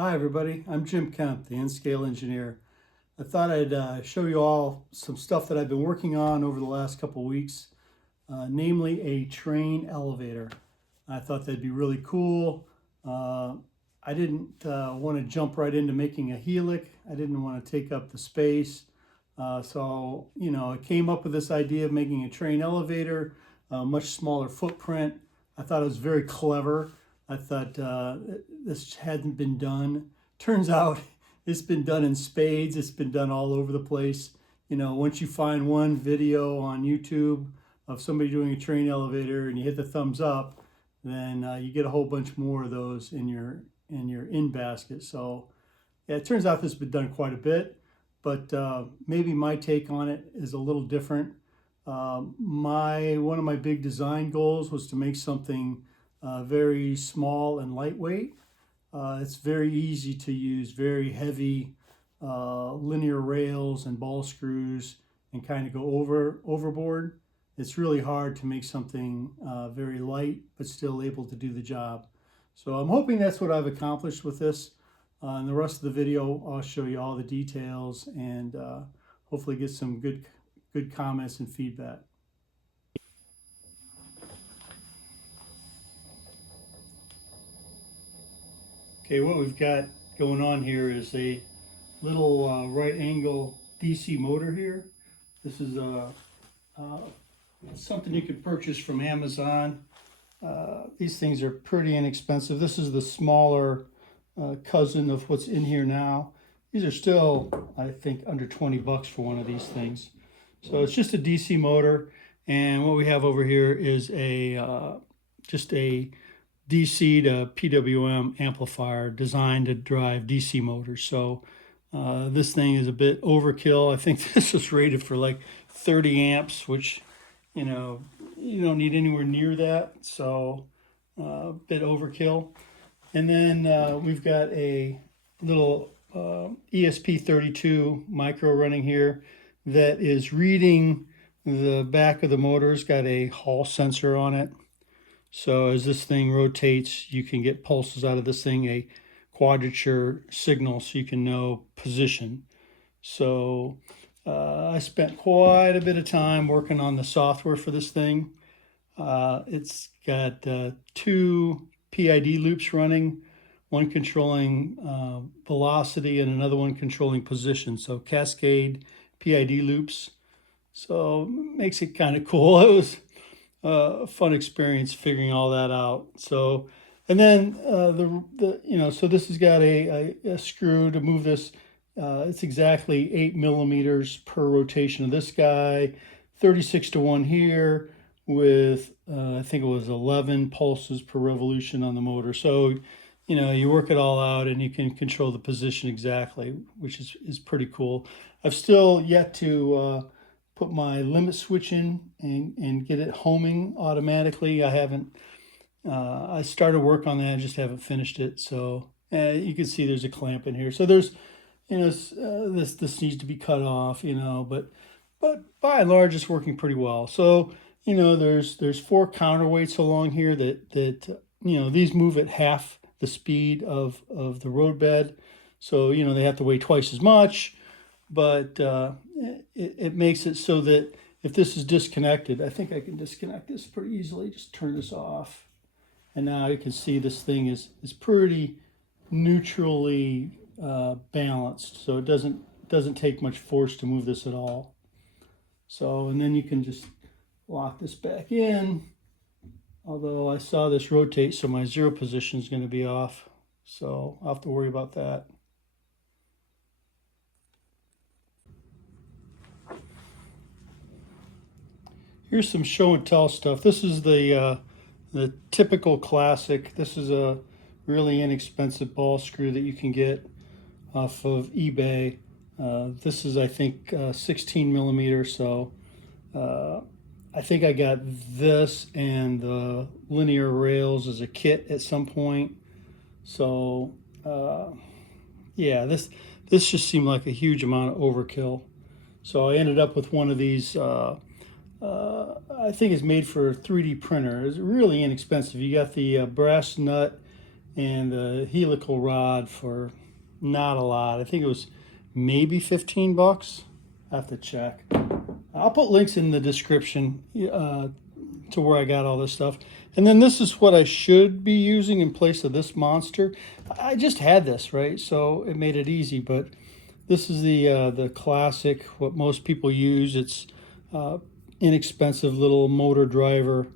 Hi everybody, I'm Jim Kemp, the N-Scale engineer. I thought I'd show you all some stuff that I've been working on over the last couple weeks, namely a train elevator. I thought that'd be really cool. I didn't want to jump right into making a helix. I didn't want to take up the space. So, I came up with this idea of making a train elevator, a much smaller footprint. I thought it was very clever. I thought this hadn't been done. Turns out it's been done in spades. It's been done all over the place. Once you find one video on YouTube of somebody doing a train elevator and you hit the thumbs up, then you get a whole bunch more of those in your in basket. So yeah, it turns out this has been done quite a bit, but maybe my take on it is a little different. One of my big design goals was to make something very small and lightweight. It's very easy to use very heavy linear rails and ball screws and kind of go overboard. It's really hard to make something very light but still able to do the job. So I'm hoping that's what I've accomplished with this. In the rest of the video, I'll show you all the details and hopefully get some good comments and feedback. Okay, what we've got going on here is a little right angle DC motor here. This is something you could purchase from Amazon. These things are pretty inexpensive. This is the smaller cousin of what's in here now. These are still, I think, under 20 bucks for one of these things. So it's just a DC motor, and what we have over here is just a DC to PWM amplifier designed to drive DC motors. So this thing is a bit overkill. I think this is rated for like 30 amps, which you don't need anywhere near that. So a bit overkill. And then we've got a little ESP32 micro running here that is reading the back of the motor. It's got a Hall sensor on it. So as this thing rotates, you can get pulses out of this thing, a quadrature signal, so you can know position. So I spent quite a bit of time working on the software for this thing. It's got 2 PID loops running, one controlling velocity and another one controlling position. So cascade PID loops. So makes it kind of cool. It was a fun experience figuring all that out. So, and then so this has got a screw to move this. It's exactly 8 millimeters per rotation of this guy, 36 to 1 here with I think it was 11 pulses per revolution on the motor. So you work it all out and you can control the position exactly, which is pretty cool. I've still yet to put my limit switch in and get it homing automatically. I haven't, I started work on that, I just haven't finished it. So you can see there's a clamp in here. So there's, this needs to be cut off, but by and large it's working pretty well. So, there's 4 counterweights along here that these move at half the speed of the roadbed. So, they have to weigh twice as much, but it makes it so that if this is disconnected, I think I can disconnect this pretty easily. Just turn this off. And now you can see this thing is pretty neutrally balanced. So it doesn't take much force to move this at all. So, and then you can just lock this back in. Although I saw this rotate, so my 0 position is going to be off. So I'll have to worry about that. Here's some show and tell stuff. This is the typical classic. This is a really inexpensive ball screw that you can get off of eBay. This is, I think, 16 millimeters. So I think I got this and the linear rails as a kit at some point. So yeah, this just seemed like a huge amount of overkill. So I ended up with one of these. I think it's made for a 3D printer. It's really inexpensive. You got the brass nut and the helical rod for not a lot. I think it was maybe 15 bucks. I have to check. I'll put links in the description to where I got all this stuff. And then this is what I should be using in place of this monster. I just had this, right? So it made it easy, but this is the classic, what most people use. It's inexpensive little motor driver.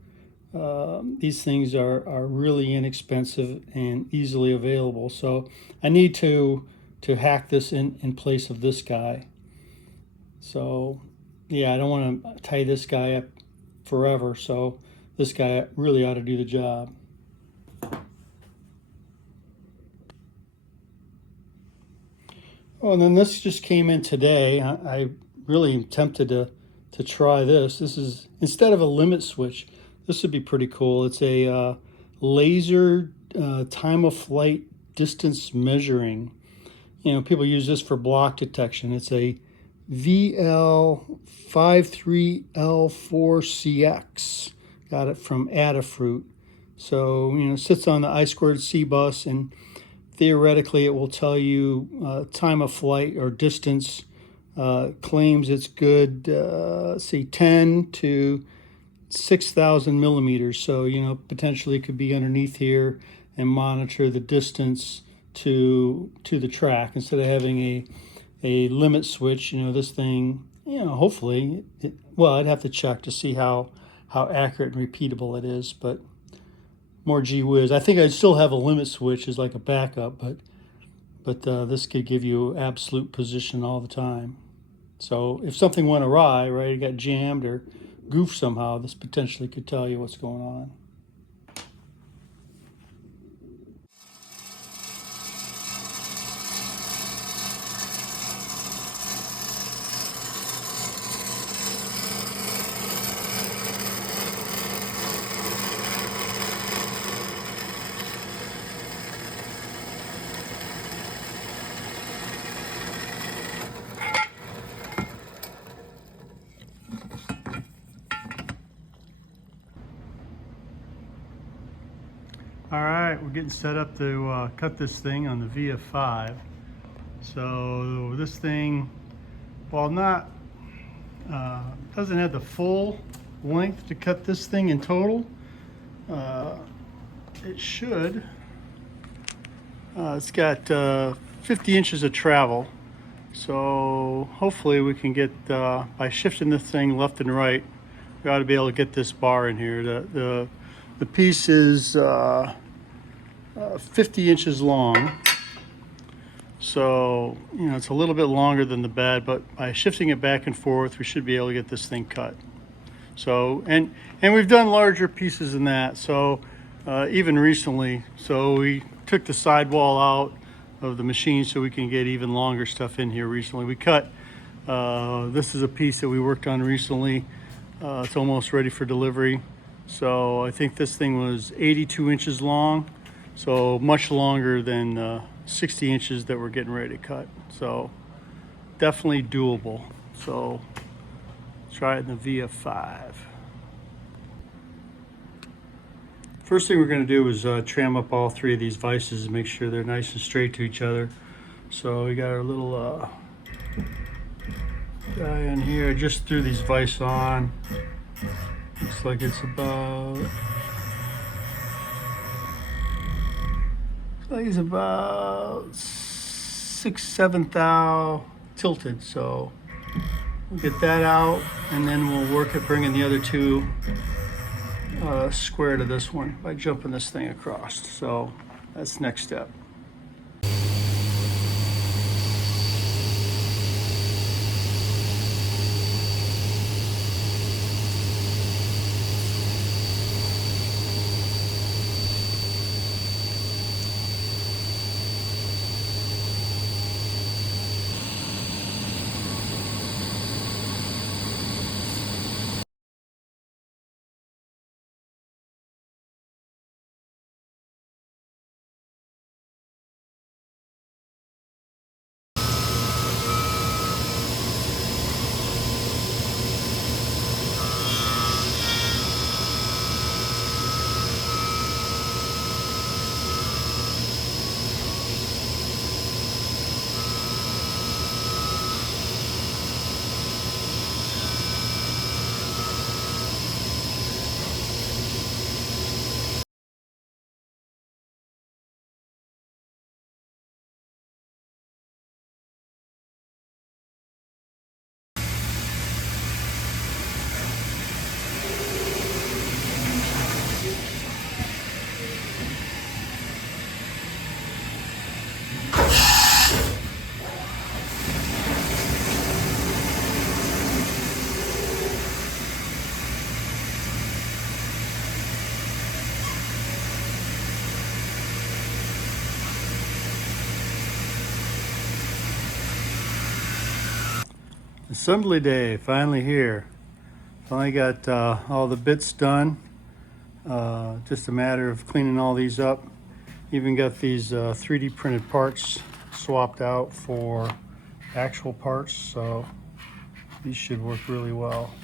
These things are really inexpensive and easily available. So I need to hack this in place of this guy. So yeah, I don't want to tie this guy up forever. So this guy really ought to do the job. Oh, and then this just came in today. I really am tempted to try this. This is, instead of a limit switch, this would be pretty cool. It's a laser time of flight distance measuring. You know, people use this for block detection. It's a VL53L4CX. Got it from Adafruit. So, you know, it sits on the I2C bus, and theoretically it will tell you time of flight or distance. Claims it's good, say 10 to 6,000 millimeters. So, you know, potentially it could be underneath here and monitor the distance to the track instead of having a limit switch. You know, this thing, you know, hopefully, well, I'd have to check to see how accurate and repeatable it is, but more gee whiz. I think I'd still have a limit switch as like a backup, but this could give you absolute position all the time. So if something went awry, right, it got jammed or goofed somehow, this potentially could tell you what's going on. All right, we're getting set up to cut this thing on the VF5. So this thing, while not, doesn't have the full length to cut this thing in total, it should. It's got 50 inches of travel. So hopefully we can get, by shifting this thing left and right, we ought to be able to get this bar in here. The piece is 50 inches long. So, you know, it's a little bit longer than the bed, but by shifting it back and forth, we should be able to get this thing cut. So, and we've done larger pieces than that. So even recently, so we took the sidewall out of the machine so we can get even longer stuff in here recently. We cut, this is a piece that we worked on recently. It's almost ready for delivery. So I think this thing was 82 inches long. So much longer than 60 inches that we're getting ready to cut. So definitely doable. So try it in the VF5. First thing we're going to do is tram up all three of these vices and make sure they're nice and straight to each other. So we got our little guy in here. I just threw these vices on. Looks like it's about, he's about 6-7 thou tilted. So we'll get that out, and then we'll work at bringing the other two square to this one by jumping this thing across. So that's next step. Assembly day, finally here. Finally got all the bits done. Just a matter of cleaning all these up. Even got these 3D printed parts swapped out for actual parts, so these should work really well.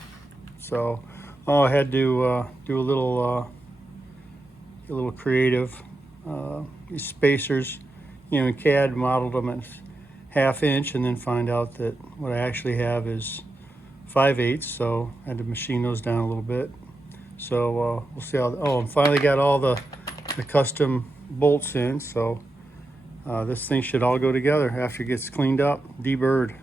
So, I had to do a little creative. These spacers, in CAD modeled them at 1/2 inch, and then find out that what I actually have is 5/8, so I had to machine those down a little bit. So we'll see how. Oh, and finally got all the custom bolts in, so this thing should all go together after it gets cleaned up, deburred.